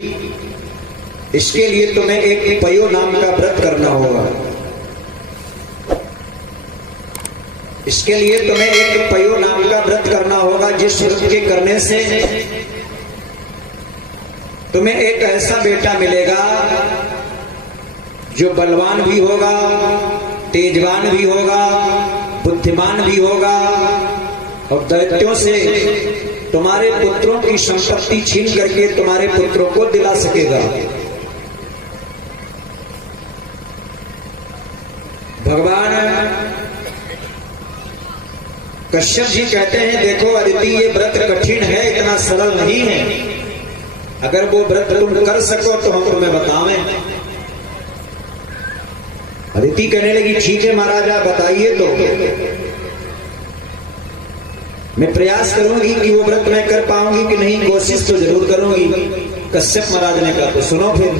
इसके लिए तुम्हें एक पयो नाम का व्रत करना होगा। इसके लिए तुम्हें एक पयो नाम का व्रत करना होगा, जिस व्रत के करने से तुम्हें एक ऐसा बेटा मिलेगा जो बलवान भी होगा, तेजवान भी होगा, बुद्धिमान भी होगा और दैत्यों से तुम्हारे पुत्रों की संपत्ति छीन करके तुम्हारे पुत्रों को दिला सकेगा। भगवान कश्यप जी कहते हैं, देखो अदिति, ये व्रत कठिन है, इतना सरल नहीं है। अगर वो व्रत तुम कर सको तो हम तुम्हें बतावें। अदिति कहने लगी, ठीक है महाराजा, बताइए तो मैं प्रयास करूंगी कि वो व्रत मैं कर पाऊंगी कि नहीं, कोशिश तो जरूर करूंगी। कश्यप महाराज ने कहा, तो सुनो फिर।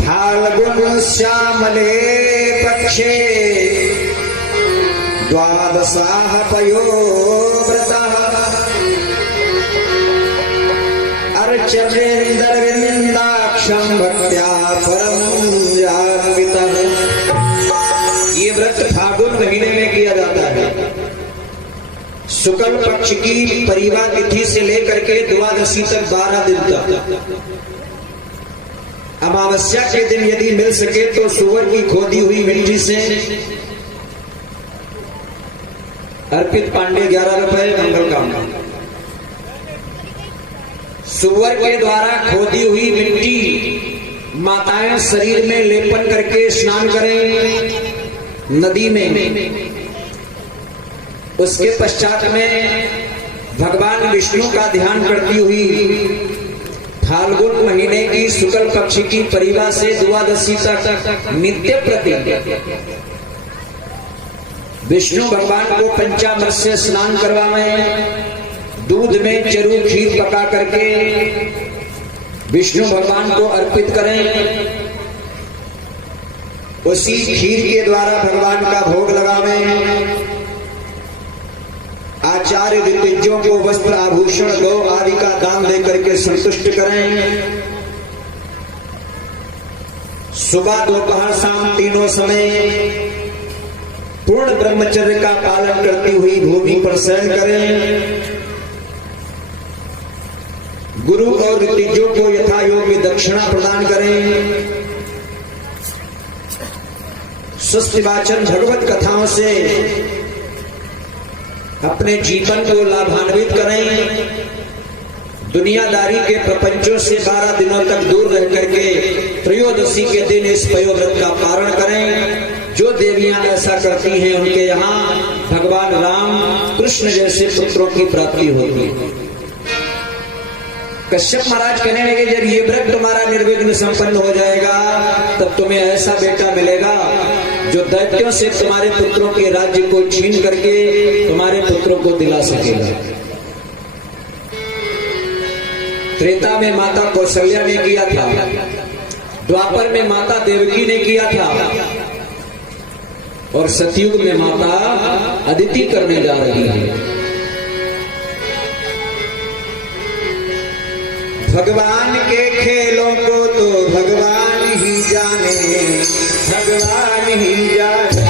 फाल्गुन श्यामले पक्षे द्वादशाः पयो व्रतः अर्चनेन्द्रविन्दाक्षं भक्त्या परं जान्वितः। ये व्रत फागुन महीने में किया जाता है। शुक्ल पक्ष की परिवा तिथि से लेकर के द्वादशी तक 12 दिन तक। अमावस्या के दिन यदि मिल सके तो सुअर की खोदी हुई मिट्टी से अर्पित पांडे 11 रुपए मंगल कामना। सुअर के द्वारा खोदी हुई मिट्टी माताएं शरीर में लेपन करके स्नान करें नदी में। उसके पश्चात में भगवान विष्णु का ध्यान करती हुई फाल्गुन महीने की शुक्ल पक्ष की परिवा से द्वादशी तक नित्य प्रति विष्णु भगवान को पंचामृत से स्नान करवाएं। दूध में चरू खीर पका करके विष्णु भगवान को अर्पित करें। उसी खीर के द्वारा भगवान का भोग लगावें। आचार्य ऋतिज्यों को वस्त्र आभूषण गौ आदि का दान देकर के संतुष्ट करें। सुबह दोपहर शाम तीनों समय पूर्ण ब्रह्मचर्य का पालन करती हुई भूमि पर शयन करें। गुरु और ऋतिज्यों को यथा योग्य दक्षिणा प्रदान करें। सुस्ति वाचन भगवत कथाओं से अपने जीवन को लाभान्वित करें। दुनियादारी के प्रपंचों से 12 दिनों तक दूर रह करके त्रयोदशी के दिन इस पयोव्रत का पारण करें। जो देवियां ऐसा करती हैं उनके यहाँ भगवान राम कृष्ण जैसे पुत्रों की प्राप्ति होती है। कश्यप महाराज कहने लगे, जब ये व्रत तुम्हारा निर्विघ्न संपन्न हो जाएगा तब तुम्हें ऐसा बेटा मिलेगा जो दैत्यों से तुम्हारे पुत्रों के राज्य को छीन करके तुम्हारे पुत्रों को दिला सकेगा। त्रेता में माता कौशल्या ने किया था, द्वापर में माता देवकी ने किया था और सतयुग में माता अदिति करने जा रही है। भगवान के खेलों को तो भगवान ही जाने, भगवान ही जाने।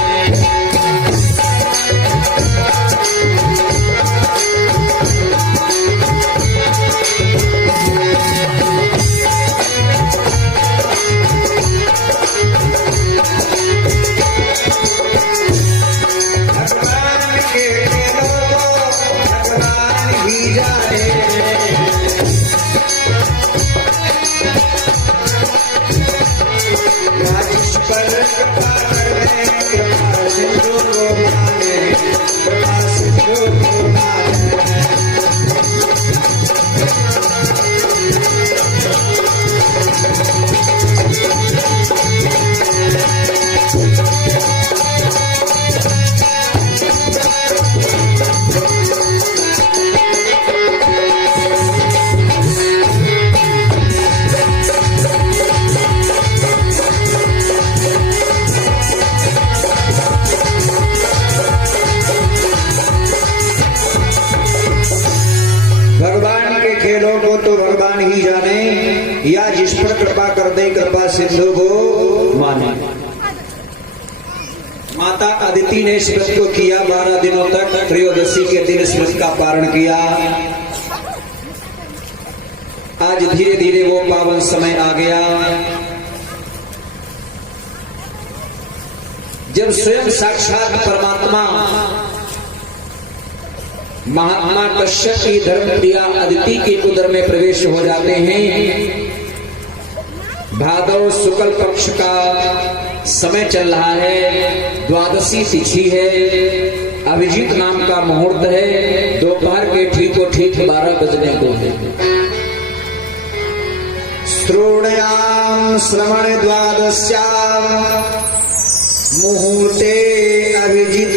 भगवान के खेलों को भगवान ही जाने। खेलों को तो भगवान ही जाने, या जिस पर कृपा कर दे कृपा सिंधु को माने। माता अदिति ने इस व्रत को किया 12 दिनों तक, त्रयोदशी के दिन इस व्रत का पारण किया। आज धीरे धीरे वो पावन समय आ गया जब स्वयं साक्षात परमात्मा महात्मा कश्यप की धर्मप्रिया अदिति के उदर में प्रवेश हो जाते हैं। भादव शुक्ल पक्ष का समय चल रहा है, द्वादशी तिथि है, अभिजीत नाम का मुहूर्त है, दोपहर के ठीक 12 बजने को है। श्रोणयाम श्रवण द्वादश्याम मुहूर्ते अभिजित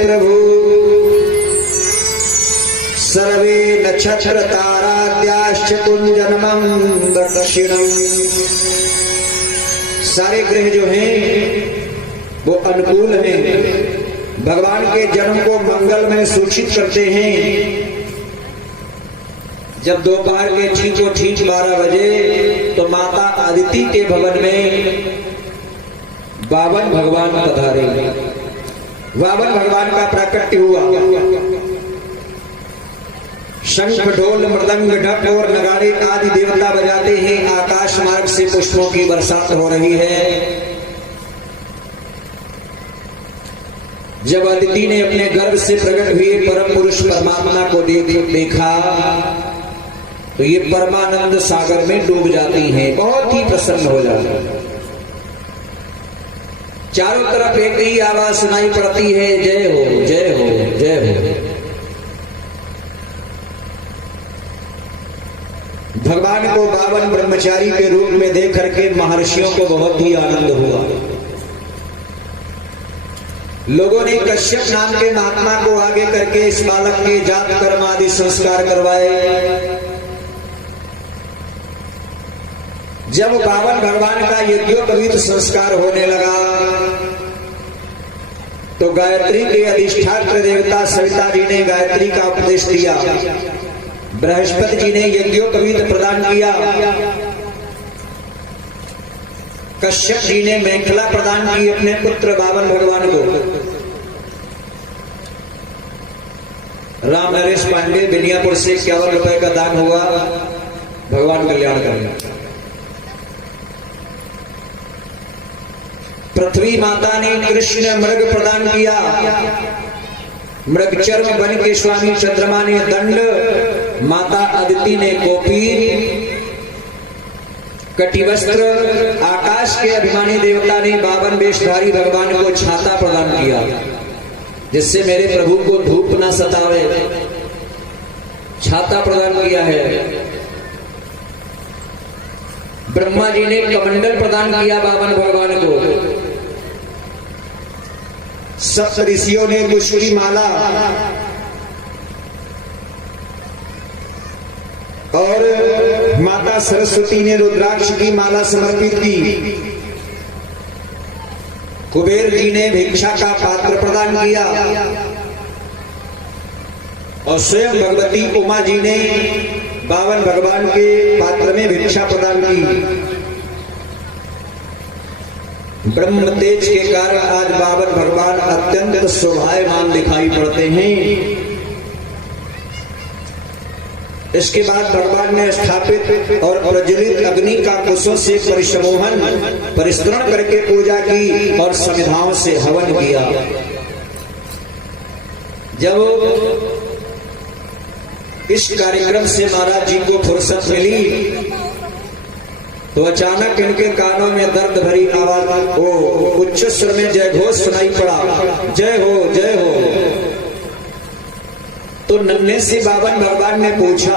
प्रभु, सर्वे नक्षत्र ताराद्याश्च कुंजनमं दक्षिणम। सारे ग्रह जो हैं वो अनुकूल हैं, भगवान के जन्म को मंगल में सूचित करते हैं। जब दोपहर के ठीक 12 बजे तो माता अदिति के भवन में वामन भगवान पधारे। वामन भगवान का प्राकट्य हुआ। शंख ढोल मृदंग ढक और नगाड़े आदि देवता बजाते हैं। आकाश मार्ग से पुष्पों की बरसात हो रही है। जब अदिति ने अपने गर्भ से प्रकट हुए परम पुरुष परमात्मा को देखा तो ये परमानंद सागर में डूब जाती हैं, बहुत ही प्रसन्न हो जाती है। चारों तरफ एक ही आवाज सुनाई पड़ती है, जय हो जय हो जय हो। भगवान को 52 ब्रह्मचारी के रूप में देख करके महर्षियों को बहुत ही आनंद हुआ। लोगों ने कश्यप नाम के महात्मा को आगे करके इस बालक के जात कर्म आदि संस्कार करवाए। जब 52 भगवान का यज्ञोपवीत संस्कार होने लगा तो गायत्री के अधिष्ठात्र देवता सविता जी ने गायत्री का उपदेश दिया, बृहस्पति जी ने यज्ञोपवीत प्रदान किया, कश्यप जी ने मेखला प्रदान की अपने पुत्र 52 भगवान को। राम नरेश पांडे बिनियापुर से 51 रुपए का दान हुआ। भगवान कल्याण करें। पृथ्वी माता ने कृष्ण मृग प्रदान किया। मृग चर्म बन के स्वामी चंद्रमा ने दंड, माता अदिति ने कोपीन, कटिवस्त्र, आकाश के अभिमानी देवता ने 52 वेशधारी भगवान को छाता प्रदान किया, जिससे मेरे प्रभु को धूप न सतावे। छाता प्रदान किया है। ब्रह्मा जी ने कमंडल प्रदान किया 52 भगवान को। सप्त ऋषियों ने पुष्प की माला और माता सरस्वती ने रुद्राक्ष की माला समर्पित की। कुबेर जी ने भिक्षा का पात्र प्रदान किया और स्वयं भगवती उमा जी ने 52 भगवान के पात्र में भिक्षा प्रदान की। ब्रह्म तेज के कारण आज 52 भगवान अत्यंत शोभायमान दिखाई पड़ते हैं। इसके बाद भगवान ने स्थापित और प्रज्वलित अग्नि का कुशों से परिसमोहन परिस्तरण करके पूजा की और समिधाओं से हवन किया। जब इस कार्यक्रम से महाराज जी को फुर्सत मिली तो अचानक इनके कानों में दर्द भरी आवाज उच्च स्वर में जय घोष सुनाई पड़ा, जय हो जय हो। तो नन्हे से 52 भगवान ने पूछा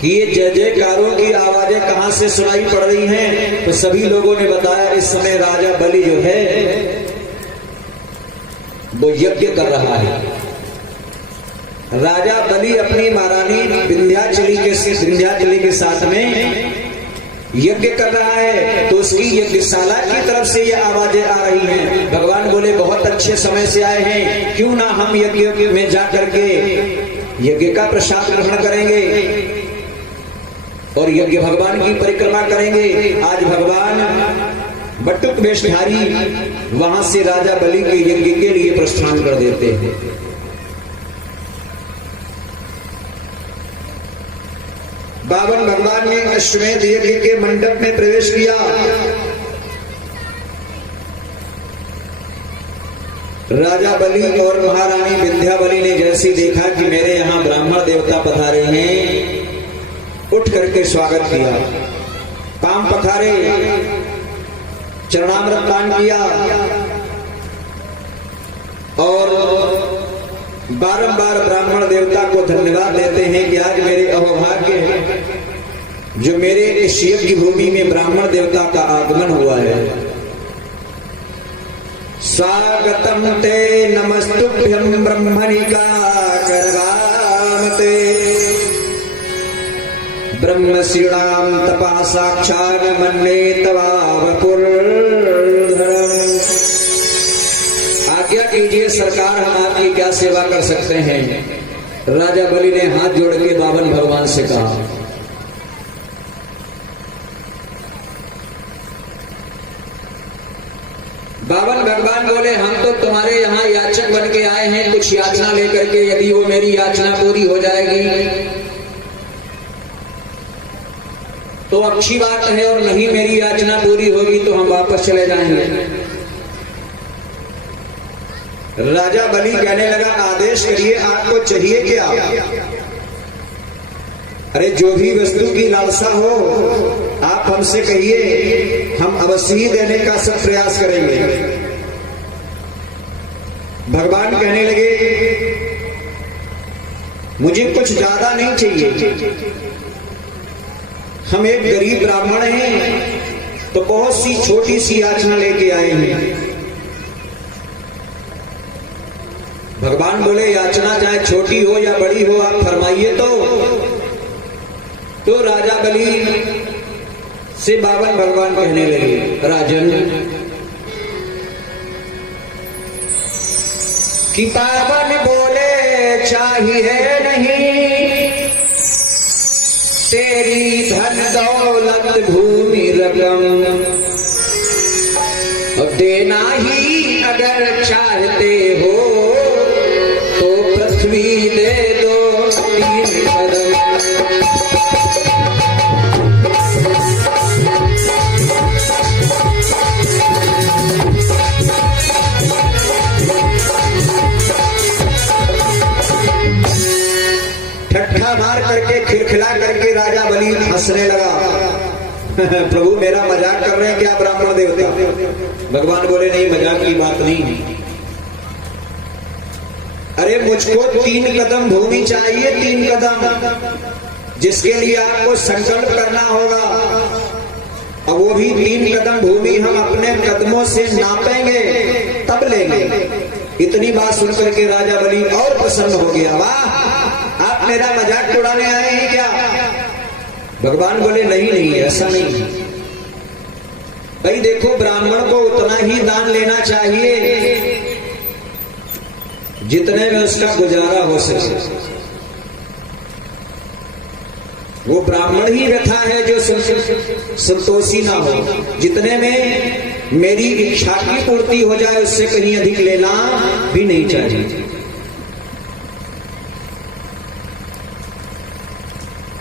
कि ये जय जयकारों की आवाजें कहां से सुनाई पड़ रही हैं? तो सभी लोगों ने बताया इस समय राजा बलि जो है वो यज्ञ कर रहा है। राजा बलि अपनी महारानी विंध्याचली के साथ में यज्ञ कर रहा है तो उसकी यज्ञशाला की तरफ से ये आवाजें आ रही हैं। भगवान बोले बहुत अच्छे समय से आए हैं, क्यों ना हम यज्ञ में जा करके यज्ञ का प्रसाद ग्रहण करेंगे और यज्ञ भगवान की परिक्रमा करेंगे। आज भगवान बटुक वेशधारी वहां से राजा बलि के यज्ञ के लिए प्रस्थान कर देते हैं। बावन भगवान ने अश्वमेध यज्ञ के मंडप में प्रवेश किया। राजा बलि और महारानी विंध्यावली ने जैसे देखा कि मेरे यहां ब्राह्मण देवता पधारे हैं, उठ करके स्वागत किया, पांव पखारे, चरणामृत पान किया और बारंबार ब्राह्मण देवता को धन्यवाद देते हैं कि आज मेरे अहोभाग्य है जो मेरे इस यज्ञ भूमि में ब्राह्मण देवता का आगमन हुआ है। स्वागतम ते नमस्तुभ्यं ब्रह्मणिका करवामते ब्रह्मश्रीणाम तपा साक्षात् मन्ये तवावपुर्धरम्। आज्ञा कीजिए सरकार, हम आपकी क्या सेवा कर सकते हैं। राजा बलि ने हाथ जोड़ के बावन भगवान से कहा। बावन भगवान बोले हम तो तुम्हारे यहाँ याचक बन के आए हैं, कुछ याचना लेकर के, यदि वो मेरी याचना पूरी हो जाएगी तो अच्छी बात है, और नहीं मेरी याचना पूरी होगी तो हम वापस चले जाएंगे। राजा बलि कहने लगा आदेश करिए, आपको चाहिए क्या? अरे जो भी वस्तु की लालसा हो आप हमसे कहिए, हम अवश्य ही देने का सब प्रयास करेंगे। भगवान कहने लगे मुझे कुछ ज्यादा नहीं चाहिए, हम एक गरीब ब्राह्मण हैं तो बहुत सी छोटी सी याचना लेके आए हैं। भगवान बोले याचना चाहे छोटी हो या बड़ी हो आप फरमाइए। तो राजा बलि से बावन भगवान कहने लगे राजन कि पावन बोले चाहिए नहीं तेरी धन दौलत भूमि रकम, और देना ही अगर चाहते हो तो पृथ्वी दे दो 3 कदम। ठट्ठा मार करके खिलखिला करके राजा बलि हंसने लगा। प्रभु मेरा मजाक कर रहे हैं क्या ब्राह्मण देवता? भगवान बोले नहीं, मजाक की बात नहीं। अरे मुझको 3 कदम भूमि चाहिए, 3 कदम, जिसके लिए आपको संकल्प करना होगा, और वो भी 3 कदम भूमि हम अपने कदमों से नापेंगे तब लेंगे। इतनी बात सुनकर के राजा बलि और प्रसन्न हो गया। वाह, आप मेरा मजाक उड़ाने आए हैं क्या? भगवान बोले नहीं ऐसा नहीं भाई, देखो ब्राह्मण को उतना ही दान लेना चाहिए जितने में उसका गुजारा हो सके। वो ब्राह्मण ही व्यथा है जो संतोषी ना हो, जितने में मेरी इच्छा की पूर्ति हो जाए उससे कहीं अधिक लेना भी नहीं चाहिए।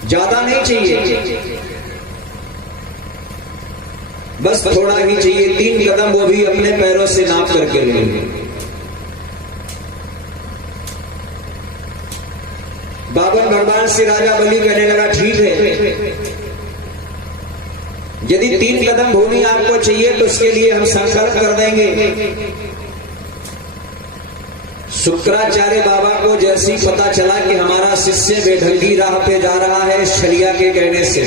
ज्यादा नहीं चाहिए, बस थोड़ा ही चाहिए, 3 कदम, वो भी अपने पैरों से नाप करके लेंगे। बावन भगवान से राजा बलि कहने लगा ठीक है, यदि 3 कदम भूमि आपको चाहिए तो उसके लिए हम संकल्प कर देंगे। शुक्राचार्य बाबा को जैसी पता चला कि हमारा शिष्य बेढंगी राह पे जा रहा है छलिया के कहने से,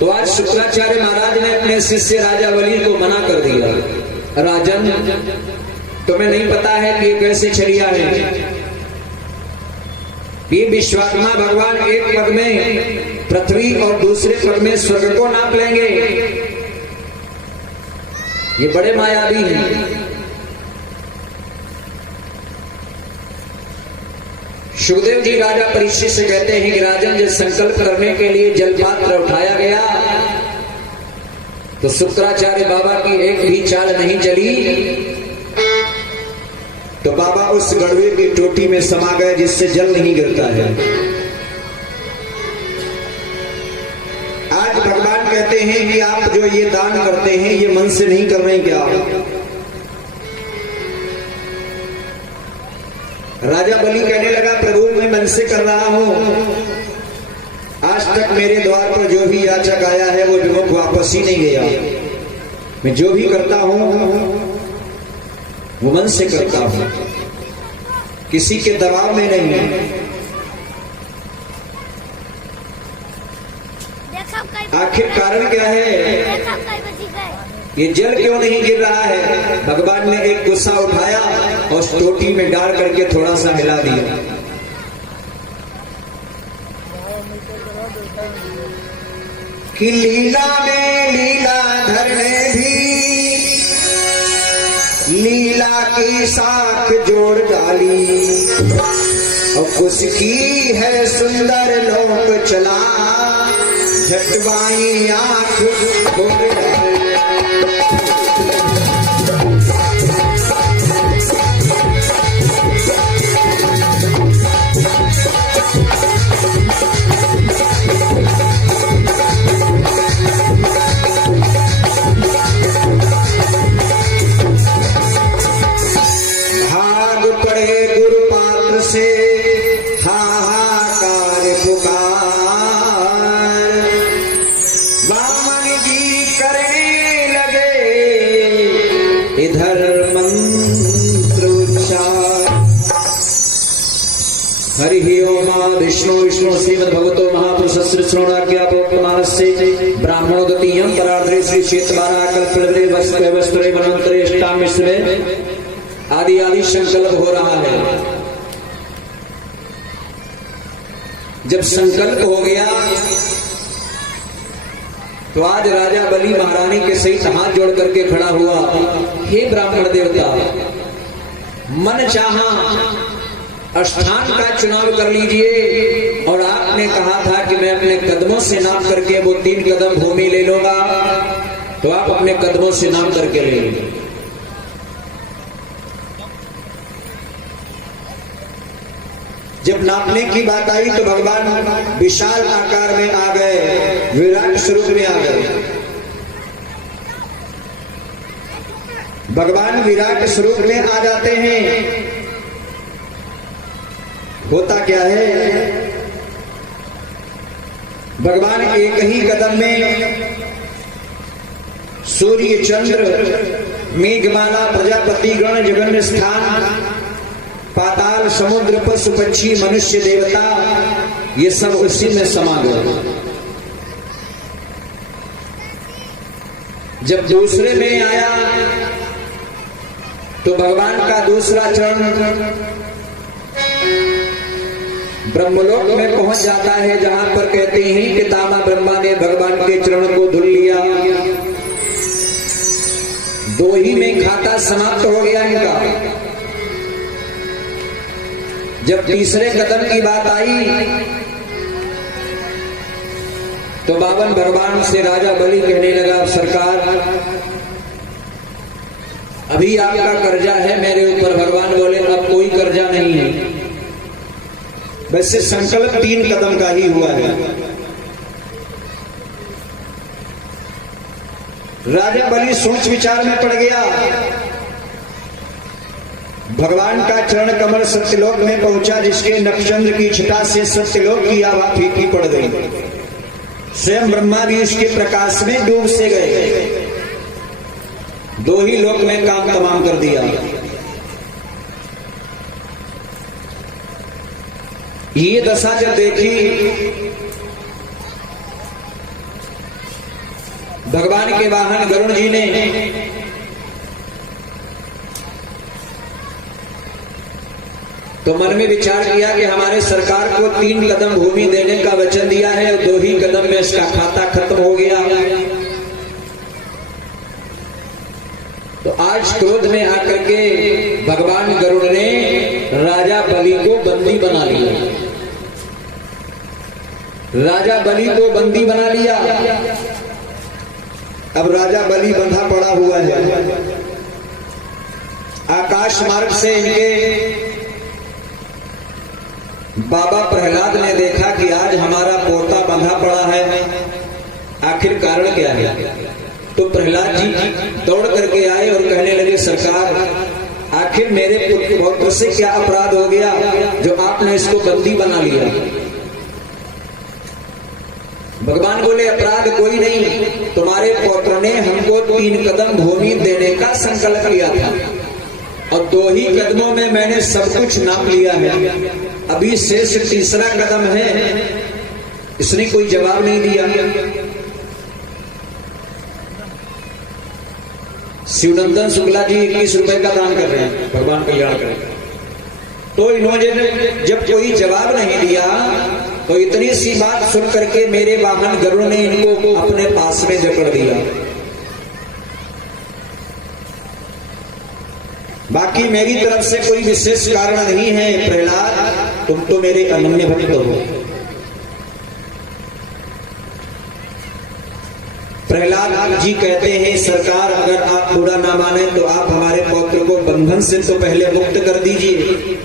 तो आज शुक्राचार्य महाराज ने अपने शिष्य राजा बलि को मना कर दिया। राजन, तुम्हें नहीं पता है कि ये कैसे छलिया है? ये विश्वात्मा भगवान एक पग में पृथ्वी और दूसरे पद में स्वर्ग को नाप लेंगे। ये बड़े मायावी हैं। सुखदेव जी राजा परीक्षित से कहते हैं कि राजन, जब संकल्प करने के लिए जलपात्र उठाया गया तो शुक्राचार्य बाबा की एक भी चाल नहीं चली, तो बाबा उस गड़वे की टोटी में समा गए जिससे जल नहीं गिरता है। आज भगवान कहते हैं कि आप जो ये दान करते हैं ये मन से नहीं कर रहे हैं क्या? राजा बलि कहने लगा, प्रभु मैं मन से कर रहा हूं, आज तक मेरे द्वार पर जो भी याचक आया है वो विमुख वापस ही नहीं गया। मैं जो भी करता हूं वो मन से करता हूं, किसी के दबाव में नहीं। आखिर कारण क्या है? ये जल क्यों नहीं गिर रहा है? भगवान ने एक गुस्सा उठाया और उस टोटी में डाल करके थोड़ा सा हिला दिया। कि लीला में लीलाधर ने भी लीला की साख जोड़ डाली, और उसकी है सुंदर लोक चला, झटवाई आंख खोल डाली। से हाहाकार पुकार, वामन जी करने लगे इधर मंत्रोच्चार। हरि ओम विष्णु विष्णु श्रीमद्भगवतो महापुरुष श्री श्रवणाज्ञा प्रोक्तमानस्य ब्राह्मणो द्वितीयं परार्धे श्री चेतवारा कल्पलवे वस्त्रे वनंतरे अष्टामिश्रे आदि आदि संकल्प हो रहा है। जब संकल्प हो गया तो आज राजा बलि महारानी के सहित हाथ जोड़ करके खड़ा हुआ, हे ब्राह्मण देवता, मन चाहा स्थान का चुनाव कर लीजिए, और आपने कहा था कि मैं अपने कदमों से नाप करके वो 3 कदम भूमि ले लूंगा, तो आप अपने कदमों से नाप करके ले लीजिए। जब नापने की बात आई तो भगवान विशाल आकार में आ गए, विराट स्वरूप में आ गए। भगवान विराट स्वरूप में आ जाते हैं। होता क्या है, भगवान एक ही कदम में सूर्य चंद्र मेघमाला प्रजापति गण जगन्य स्थान पाताल समुद्र पशु पक्षी मनुष्य देवता ये सब उसी में समा गए। जब दूसरे में आया तो भगवान का दूसरा चरण ब्रह्मलोक में पहुंच जाता है, जहां पर कहते हैं कि तामा ब्रह्मा ने भगवान के चरण को धुल लिया। 2 ही में खाता समाप्त हो गया इनका। जब तीसरे कदम की बात आई तो बावन भगवान से राजा बलि कहने लगा, सरकार अभी आपका कर्जा है मेरे ऊपर। भगवान बोले, अब कोई कर्जा नहीं है। वैसे संकल्प 3 कदम का ही हुआ है। राजा बलि सोच विचार में पड़ गया। भगवान का चरण कमल सत्यलोक में पहुंचा, जिसके नक्षत्र की छटा से सत्यलोक की आभा फीकी पड़ गई। स्वयं ब्रह्मा भी उसके प्रकाश में डूब से गए। 2 ही लोक में काम तमाम कर दिया। ये दशा जब देखी, भगवान के वाहन गरुण जी ने तो मन में विचार किया कि हमारे सरकार को 3 कदम भूमि देने का वचन दिया है और 2 ही कदम में इसका खाता खत्म हो गया। तो आज क्रोध में आकर के भगवान गरुड़ ने राजा बलि को बंदी बना लिया। राजा बलि को बंदी बना लिया। अब राजा बलि बंधा पड़ा हुआ है। आकाश मार्ग से इनके बाबा प्रहलाद ने देखा कि आज हमारा पोता बंधा पड़ा है, आखिर कारण क्या है। तो प्रहलाद जी दौड़ करके आए और कहने लगे, सरकार आखिर मेरे पुत्र से क्या अपराध हो गया जो आपने इसको बंदी बना लिया। भगवान बोले, अपराध कोई नहीं, तुम्हारे पौत्र ने हमको 3 कदम भूमि देने का संकल्प लिया था और 2 ही कदमों में मैंने सब कुछ नाप लिया है। अभी शेष 3रा कदम है। इसने कोई जवाब नहीं दिया। शिवनंदन शुक्ला जी 21 रुपए का दान कर रहे हैं, भगवान कल्याण करें। तो इन्होंने जब कोई जवाब नहीं दिया तो इतनी सी बात सुन करके मेरे वाहन गरुड़ ने इनको अपने पास में जकड़ दिया। बाकी मेरी तरफ से कोई विशेष कारण नहीं है प्रहलाद, तुम तो मेरे अनन्य भक्त हो। प्रहलाद जी कहते हैं, सरकार अगर आप बुरा ना माने तो आप हमारे पौत्र को बंधन से तो पहले मुक्त कर दीजिए।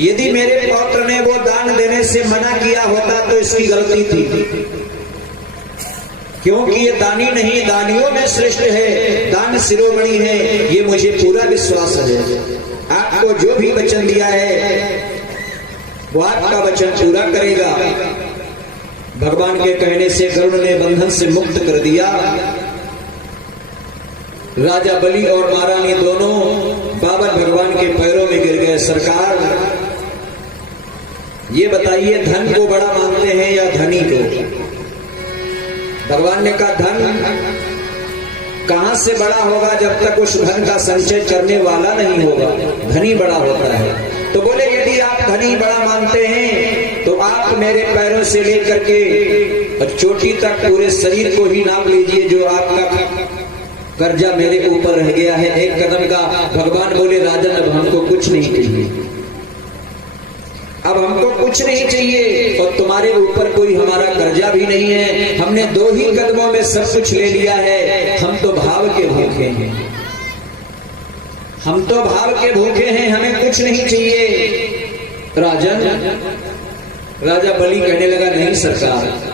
यदि मेरे पौत्र ने वो दान देने से मना किया होता तो इसकी गलती थी, क्योंकि ये दानी नहीं दानियों में श्रेष्ठ है, दान शिरोमणि है, ये मुझे पूरा विश्वास है। आपको जो भी वचन दिया है वो आपका वचन पूरा करेगा। भगवान के कहने से गरुड़ ने बंधन से मुक्त कर दिया। राजा बलि और महारानी दोनों बाबर भगवान के पैरों में गिर गए। सरकार ये बताइए, धन को बड़ा मानते हैं या धनी को। भगवान ने कहा, धन कहां से बड़ा होगा जब तक उस धन का संचय करने वाला नहीं होगा, धनी बड़ा होता है। तो बोले, यदि आप धनी बड़ा मानते हैं तो आप मेरे पैरों से लेकर के चोटी तक पूरे शरीर को ही नाप लीजिए, जो आपका कर्जा मेरे ऊपर रह गया है 1 कदम का। भगवान बोले, राजन अब हमको कुछ नहीं चाहिए, अब हमको कुछ नहीं चाहिए और तुम्हारे ऊपर कोई हमारा कर्जा भी नहीं है। हमने 2 ही कदमों में सब कुछ ले लिया है। हम तो भाव के भूखे हैं, हम तो भाव के भूखे हैं, हमें कुछ नहीं चाहिए। राजन, राजा बलि कहने लगा, नहीं सरकार,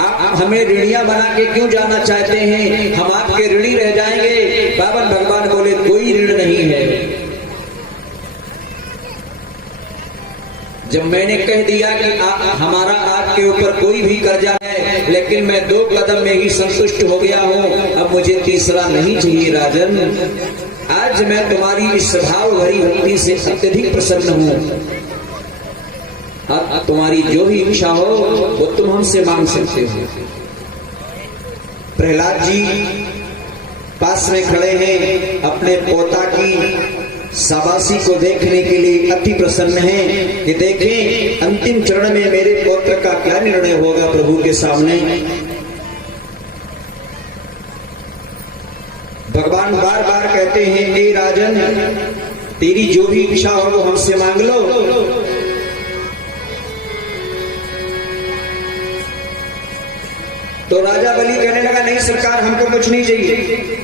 आप हमें ऋणिया बना के क्यों जाना चाहते हैं, हम आपके ऋणी रह जाएंगे। बाबा भगवान बोले, कोई ऋण नहीं है। जब मैंने कह दिया कि हमारा आपके ऊपर कोई भी कर्जा है, लेकिन मैं 2 कदम में ही संतुष्ट हो गया हूं, अब मुझे 3रा नहीं चाहिए। राजन, आज मैं तुम्हारी इस भाव भरी भक्ति से अत्यधिक प्रसन्न हूं। अब तुम्हारी जो भी इच्छा हो वो तुम हमसे मांग सकते हो। प्रहलाद जी पास में खड़े हैं, अपने पोता की शाबाशी को देखने के लिए अति प्रसन्न हैं कि देखें अंतिम चरण में मेरे पौत्र का क्या निर्णय होगा प्रभु के सामने। भगवान बार बार कहते हैं, हे राजन, तेरी जो भी इच्छा हो वो हमसे मांग लो। तो राजा बलि कहने लगा, नहीं सरकार, हमको कुछ नहीं चाहिए।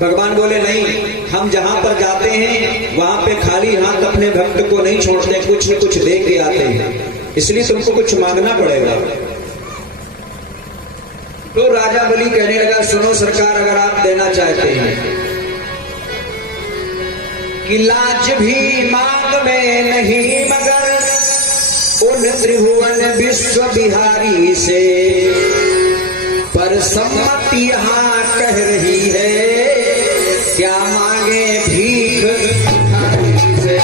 भगवान बोले, नहीं, हम जहां पर जाते हैं वहां पे खाली हाथ अपने भक्त को नहीं छोड़ते, कुछ न कुछ दे के आते हैं, इसलिए तुमको कुछ मांगना पड़ेगा। तो राजा बलि कहने लगा, सुनो सरकार, अगर आप देना चाहते हैं कि लाज भी मांग में नहीं मगर उन त्रिभुवन विश्व बिहारी से, पर सम्मति यहां कह रही है, क्या मांगे भीख से।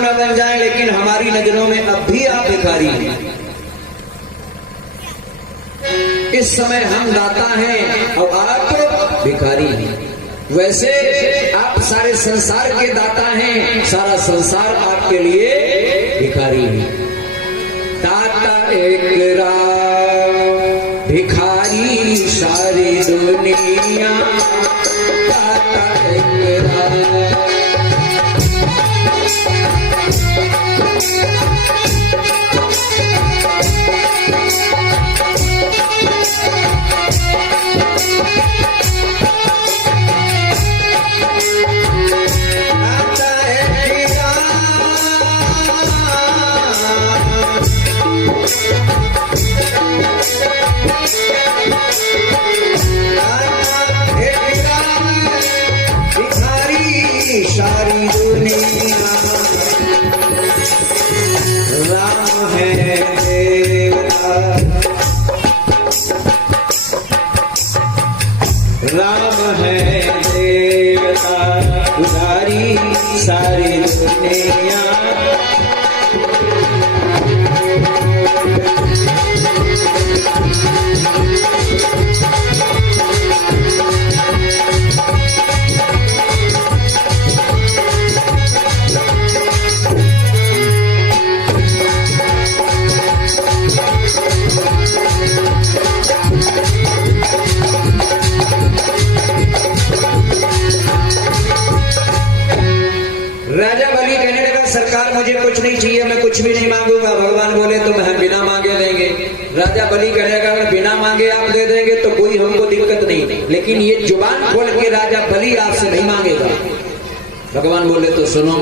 क्यों न बन जाए, लेकिन हमारी नजरों में अब भी आप भिखारी हैं। इस समय हम दाता हैं और आप भिखारी हैं। वैसे आप सारे संसार के दाता हैं, सारा संसार आपके लिए भिखारी है। दाता एक राम, भिखारी सारी दुनिया, दाता एक राम। सारी दुनिया राम है देवता, राम है देवता, उधारी सारी दुनिया। राजा बलि कहने लगा, सरकार मुझे कुछ नहीं चाहिए, मैं कुछ भी नहीं मांगूंगा। भगवान बोले तो हम बिना मांगे देंगे। राजा बलि कहने लगा, अगर बिना मांगे आप दे देंगे तो कोई हमको दिक्कत नहीं, लेकिन ये जुबान खोल के राजा बलि आपसे नहीं मांगेगा। भगवान बोले तो सुनो,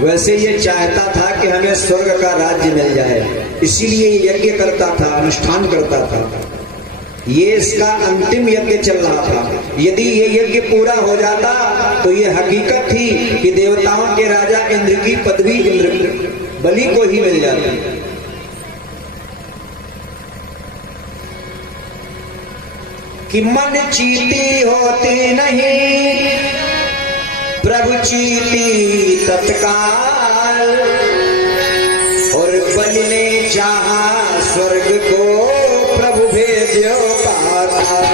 वैसे ये चाहता था कि हमें स्वर्ग का राज्य मिल जाए, इसीलिए यज्ञ करता था, अनुष्ठान करता था। ये इसका अंतिम यज्ञ चल रहा था। यदि ये यज्ञ पूरा हो जाता तो ये हकीकत थी कि देवताओं के राजा इंद्र की पदवी इंद्र बलि को ही मिल जाती। कि मन चीती होती नहीं, प्रभु चीती तत्काल, और बलि ने चाहा स्वर्ग को, प्रभु भेजो पाताल।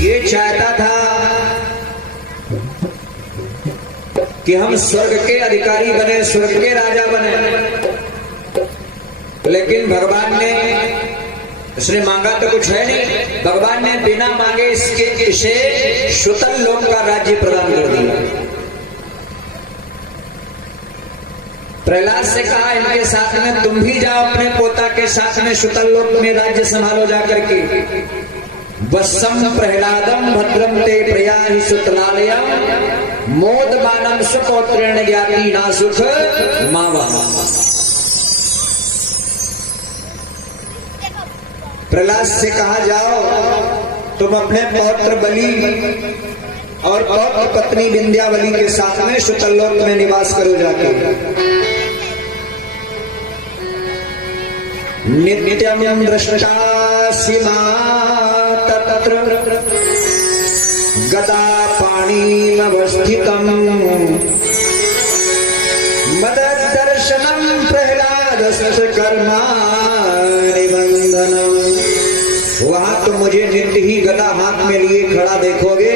ये चाहता था कि हम स्वर्ग के अधिकारी बने, स्वर्ग के राजा बने, लेकिन भगवान ने, उसने मांगा तो कुछ है नहीं, भगवान ने बिना मांगे इसे शुतल लोक का राज्य प्रदान कर दिया। प्रहलाद से कहा, इनके साथ में तुम भी जाओ, अपने पोता के साथ में शुतल लोक में राज्य संभालो जाकर के। वत्सम प्रहलादम भद्रम ते प्रयाहि सुतलालयम, मोद मानम सुपौत्रेण ज्ञाति ना सुख मावा। प्रहलाद से कहा, जाओ तुम अपने पौत्र बलि और पौत्र पत्नी विंध्यावली के साथ में शुतलोक में निवास करो जाके। नित्यम दृष्टासि तत्र गदा पाणिमवस्थितम्, मददर्शनम प्रहलादस्य कर्माणि बंधनम्। वहां तुम मुझे नित्य ही गदा हाथ में लिए खड़ा देखोगे,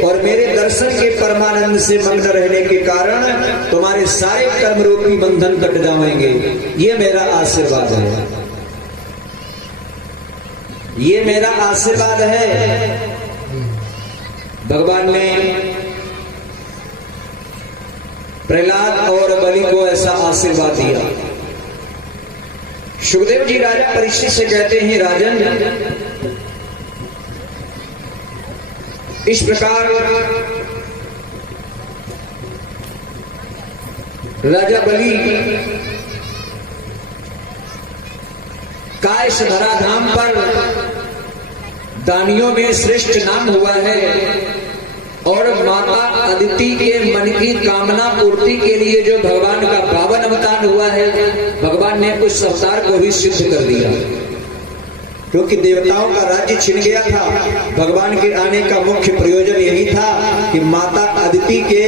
और मेरे दर्शन के परमानंद से मग्न रहने के कारण तुम्हारे सारे कर्म रूपी बंधन कट जाएंगे। ये मेरा आशीर्वाद है, ये मेरा आशीर्वाद है। भगवान ने प्रहलाद और बलि को ऐसा आशीर्वाद दिया। सुखदेव जी राजा परीक्षित से कहते हैं, राजन इस प्रकार राजा बलि का इस धराधाम पर दानियों में श्रेष्ठ नाम हुआ है, और माता अदिति के मन की कामना पूर्ति के लिए जो भगवान का 52 अवतार हुआ है, भगवान ने उस अवतार को भी सिद्ध कर दिया। क्योंकि देवताओं का राज्य छिन गया था, भगवान के आने का मुख्य प्रयोजन यही था कि माता अदिति के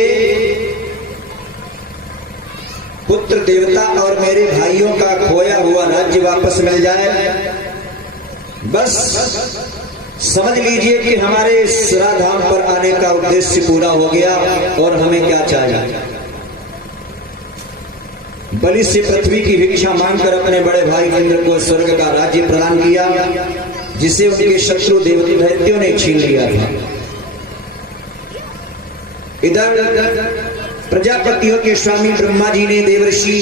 पुत्र देवता और मेरे भाइयों का खोया हुआ राज्य वापस मिल जाए। बस समझ लीजिए कि हमारे सुराधाम पर आने का उद्देश्य पूरा हो गया। और हमें क्या चाहिए? बलि से पृथ्वी की भिक्षा मांगकर अपने बड़े भाई इंद्र को स्वर्ग का राज्य प्रदान किया, जिसे उनके शत्रु दैत्यों ने छीन लिया था। इधर प्रजापतियों के स्वामी ब्रह्मा जी ने देवर्षि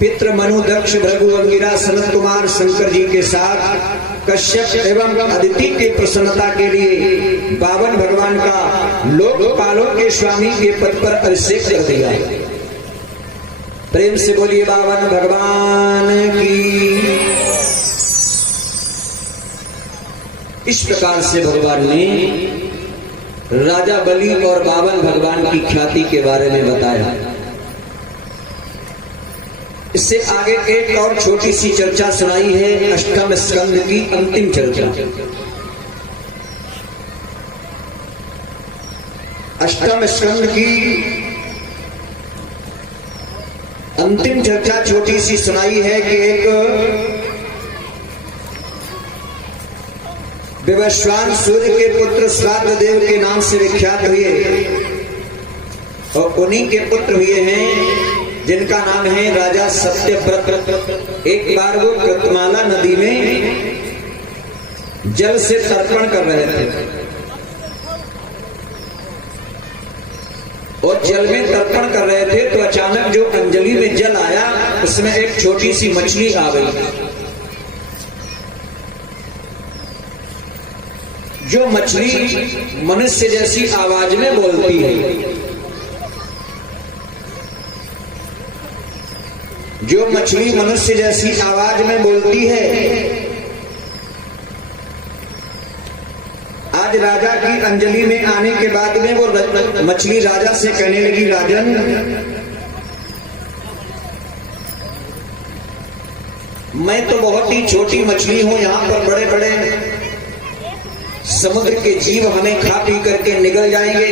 पितृ मनु दक्ष भृगु अंगिरा सनत कुमार शंकर जी के साथ कश्यप एवं अदिति की प्रसन्नता के लिए 52 भगवान का लोकपालों के स्वामी के पद पर अभिषेक कर दिया। प्रेम से बोलिए 52 भगवान की। इस प्रकार से भगवान ने राजा बलि और 52 भगवान की ख्याति के बारे में बताया। इससे आगे एक और छोटी सी चर्चा सुनाई है, अष्टम स्कंद की अंतिम चर्चा। अष्टम स्कंद की अंतिम चर्चा छोटी सी सुनाई है कि एक विवस्वान सूर्य के पुत्र श्राद्ध देव के नाम से विख्यात हुए और उन्हीं के पुत्र हुए हैं जिनका नाम है राजा सत्यव्रत। एक बार वो कृतमाला नदी में जल से तर्पण कर रहे थे और जल में तर्पण कर रहे थे तो अचानक जो अंजलि में जल आया उसमें एक छोटी सी मछली आ गई। जो मछली मनुष्य जैसी आवाज में बोलती है, जो मछली मनुष्य जैसी आवाज में बोलती है, आज राजा की अंजलि में आने के बाद में वो मछली राजा से कहने लगी, राजन मैं तो बहुत ही छोटी मछली हूं, यहां पर बड़े बड़े समुद्र के जीव हमें खा पी करके निगल जाएंगे,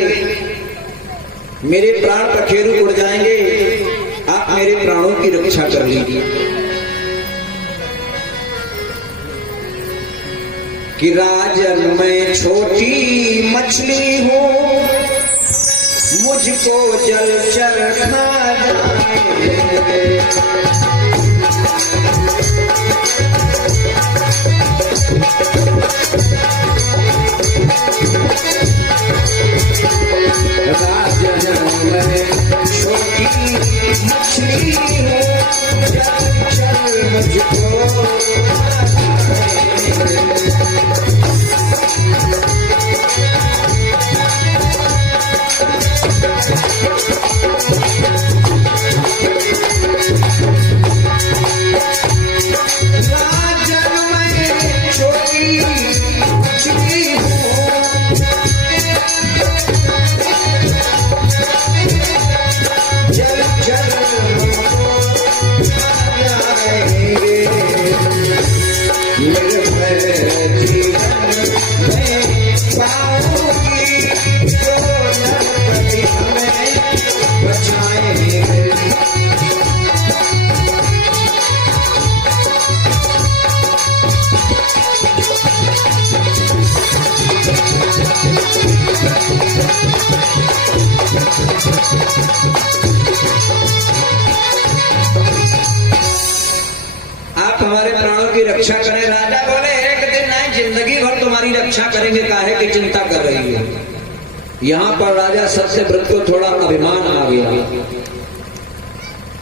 मेरे प्राण पखेरु उड़ जाएंगे, आप मेरे प्राणों की रक्षा कर लीजिए। कि राजन मैं छोटी मछली हूं, मुझको जलचर खा जाए। राजन मैं छोटी मछली हूं, जलचर मुझको रक्षा करें। राजा बोले एक दिन नहीं, जिंदगी भर तुम्हारी रक्षा करेंगे, काहे की चिंता कर रही है। यहां पर राजा सत्यव्रत को थोड़ा अभिमान आ गया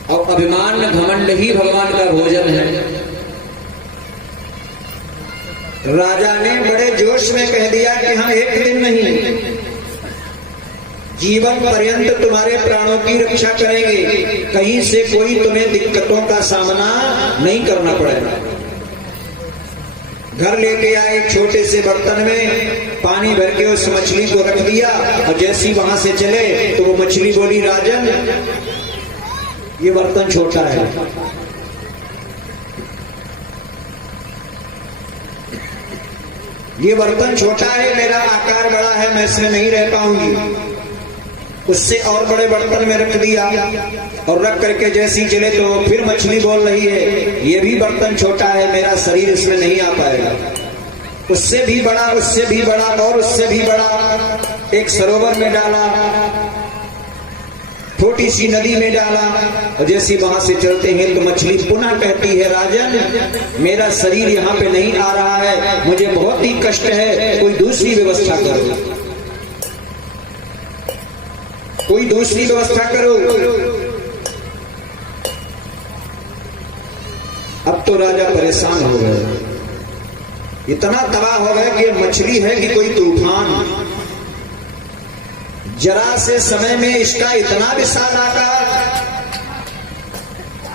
और अभिमान घमंड ही भगवान का भोजन है। राजा ने बड़े जोश में कह दिया कि हम एक दिन नहीं, जीवन पर्यंत तुम्हारे प्राणों की रक्षा करेंगे, कहीं से कोई तुम्हें दिक्कतों का सामना नहीं करना पड़ेगा। घर लेके आए, एक छोटे से बर्तन में पानी भर के उस मछली को रख दिया और जैसे ही वहां से चले तो वो मछली बोली, राजन ये बर्तन छोटा है, ये बर्तन छोटा है, मेरा आकार बड़ा है, मैं इसमें नहीं रह पाऊंगी। उससे और बड़े बर्तन में रख दिया और रख करके जैसी चले तो फिर मछली बोल रही है, ये भी बर्तन छोटा है, मेरा शरीर इसमें नहीं आ पाएगा। उससे भी बड़ा, उससे भी बड़ा और उससे भी बड़ा एक सरोवर में डाला, छोटी सी नदी में डाला और जैसे वहां से चलते हैं तो मछली पुनः कहती है, राजन मेरा शरीर यहाँ पे नहीं आ रहा है, मुझे बहुत ही कष्ट है, कोई दूसरी व्यवस्था करो, कोई दूसरी व्यवस्था करो। अब तो राजा परेशान हो गए, इतना तबाह हो गया कि मछली है कि कोई तूफान, जरा से समय में इसका इतना विशाल आकार,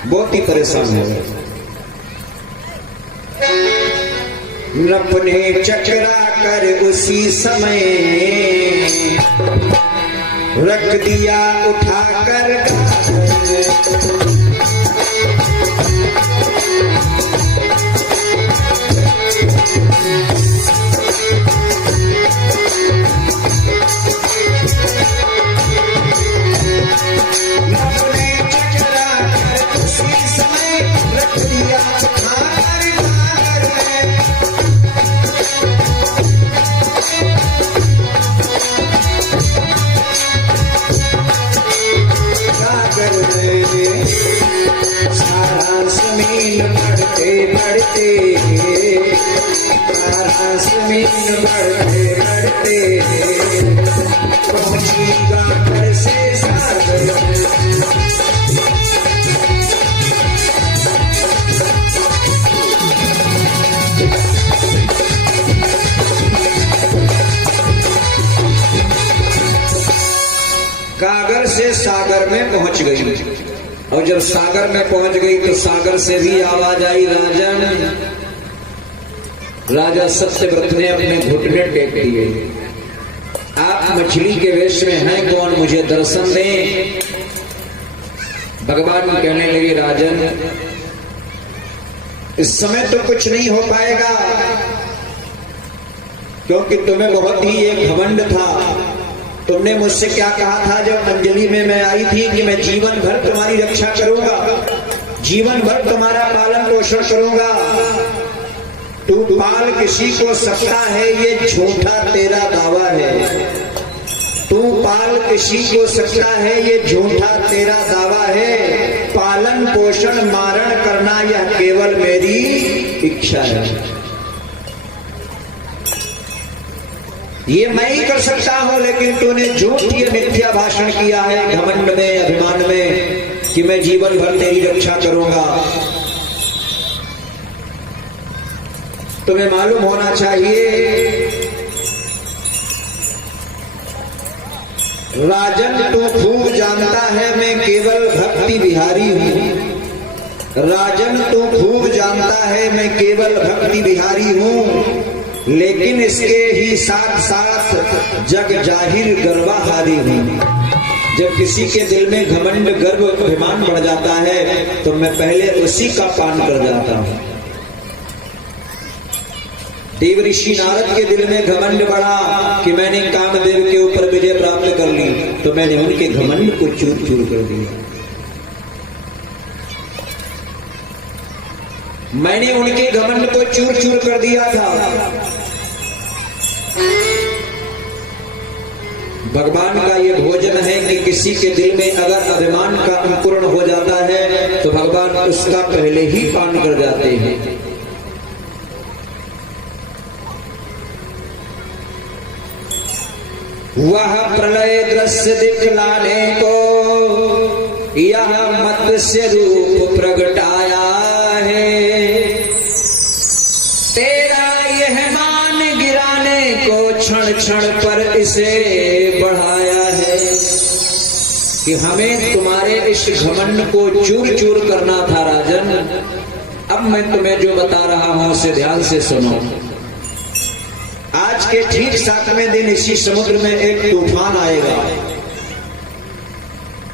बहुत ही परेशान हो गए। नभ ने चकरा कर उसी समय रख दिया उठाकर, बढ़ते बढ़ते पहुंची गाकर से सागर, कागर से सागर में पहुंच गई और जब सागर में पहुंच गई तो सागर से भी आवाज आई, राजन। राजा सत्यव्रत ने अपने घुटने टेक दिए, आप मछली के वेश में हैं कौन, मुझे दर्शन दें। भगवान कहने लगे, राजन इस समय तो कुछ नहीं हो पाएगा, क्योंकि तुम्हें बहुत ही एक घमंड था। तुमने मुझसे क्या कहा था जब अंजलि में मैं आई थी कि मैं जीवन भर तुम्हारी रक्षा करूंगा, जीवन भर तुम्हारा पालन पोषण करूंगा। तू पाल किसी को सकता है ये झूठा तेरा दावा है, तू पाल किसी को सकता है ये झूठा तेरा दावा है, पालन पोषण मारण करना यह केवल मेरी इच्छा है। ये मैं ही कर सकता हूं, लेकिन तूने झूठ ये मिथ्या भाषण किया है घमंड में, अभिमान में कि मैं जीवन भर तेरी रक्षा करूंगा। तुम्हें मालूम होना चाहिए राजन, तू खूब जानता है मैं केवल भक्ति बिहारी हूं। राजन तू खूब जानता है मैं केवल भक्ति बिहारी हूं, लेकिन इसके ही साथ साथ जग जाहिर गर्वाहारी हूं। जब किसी के दिल में घमंड गर्व अभिमान बढ़ जाता है तो मैं पहले उसी का पान कर जाता हूं। देव ऋषि नारद के दिल में घमंड बढ़ा कि मैंने कामदेव के ऊपर विजय प्राप्त कर ली, तो मैंने उनके घमंड को चूर चूर कर दिया। मैंने उनके घमंड को चूर चूर कर दिया था। भगवान का ये भोजन है कि किसी के दिल में अगर अभिमान का अंकुरण हो जाता है तो भगवान उसका पहले ही पान कर जाते हैं। वह प्रलय दृश्य दिखलाने को यह मत्स्य रूप प्रगटाया है, तेरा यह मान गिराने को क्षण क्षण पर इसे बढ़ाया है। कि हमें तुम्हारे इस घमंड को चूर चूर करना था राजन, अब मैं तुम्हें जो बता रहा हूं उसे ध्यान से सुनो। आज के ठीक 7वें दिन इसी समुद्र में एक तूफान आएगा।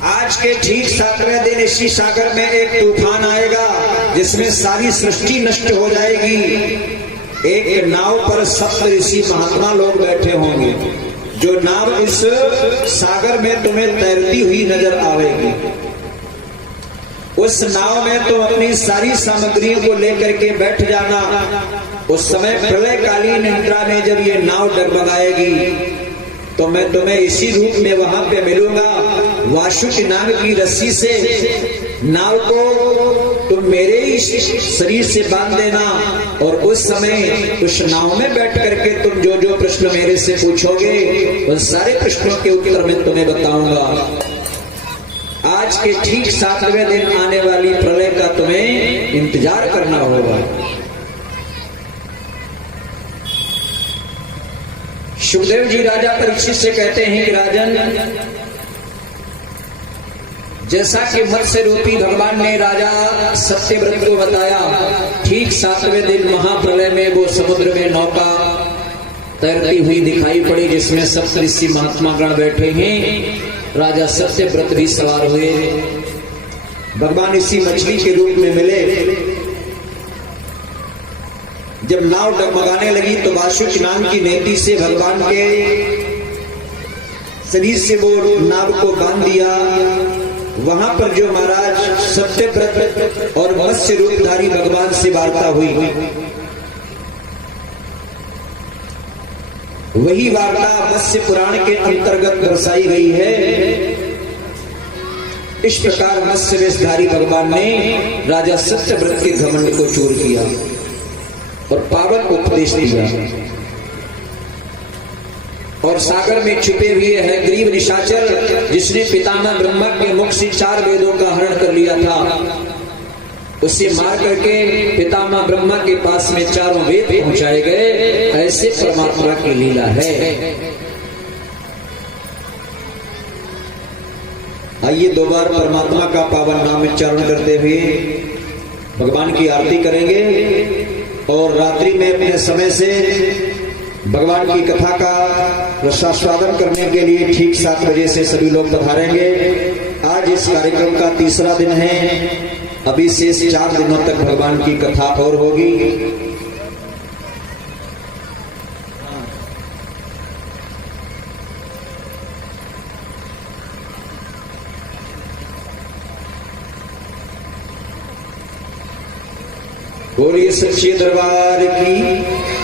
आज के ठीक 7वें दिन इसी सागर में एक तूफान आएगा जिसमें सारी सृष्टि नष्ट हो जाएगी। एक नाव पर सप्त ऋषि महात्मा लोग बैठे होंगे। जो नाव इस सागर में तुम्हें तैरती हुई नजर आवेगी, उस नाव में तुम अपनी सारी सामग्रियों को लेकर के बैठ जाना। उस समय प्रलयकालीन निद्रा में जब ये नाव डगमगाएगी तो मैं तुम्हें इसी रूप में वहां पे मिलूंगा। वासुकी नाम की रस्सी से नाव को तुम मेरे ही शरीर से बांध देना और उस समय उस नाव में बैठ करके तुम जो जो प्रश्न मेरे से पूछोगे उन सारे प्रश्नों के उत्तर मैं तुम्हें बताऊंगा। आज के ठीक 7वें दिन आने वाली प्रलय का तुम्हें इंतजार करना होगा। सुखदेव जी राजा परीक्षित से कहते हैं कि राजन, जैसा कि मत्स्य रूपी भगवान ने राजा सत्यव्रत को बताया, ठीक 7वें दिन महाप्रलय में वो समुद्र में नौका तैरती हुई दिखाई पड़ी जिसमें सप्त ऋषि महात्मा गण बैठे हैं। राजा सत्यव्रत भी सवार हुए। भगवान इसी मछली के रूप में मिले। जब नाव डगमगाने लगी तो वासुकी नाम की नेति से भगवान के शरीर से वो नाव को बांध दिया। वहां पर जो महाराज सत्यव्रत और मत्स्य रूपधारी भगवान से वार्ता हुई, वही वार्ता मत्स्य पुराण के अंतर्गत दर्शाई गई है। इस प्रकार मत्स्य वेशधारी भगवान ने राजा सत्यव्रत के घमंड को चूर किया और पावन उपदेश दिया। और सागर में छुपे हुए है गरीब निशाचर, जिसने पितामह ब्रह्मा के मुख से 4 वेदों का हरण कर लिया था, उसे मार करके पितामह ब्रह्मा के पास में 4 वेद पहुंचाए गए। ऐसे परमात्मा की लीला है। आइए 2 बार परमात्मा का पावन नाम उच्चारण करते हुए भगवान की आरती करेंगे और रात्रि में अपने समय से भगवान की कथा का रसास्वादन करने के लिए ठीक 7 बजे से सभी लोग पधारेंगे। आज इस कार्यक्रम का 3रा दिन है। अभी शेष 4 दिनों तक भगवान की कथा और होगी। बोलिए सच्चे दरबार की।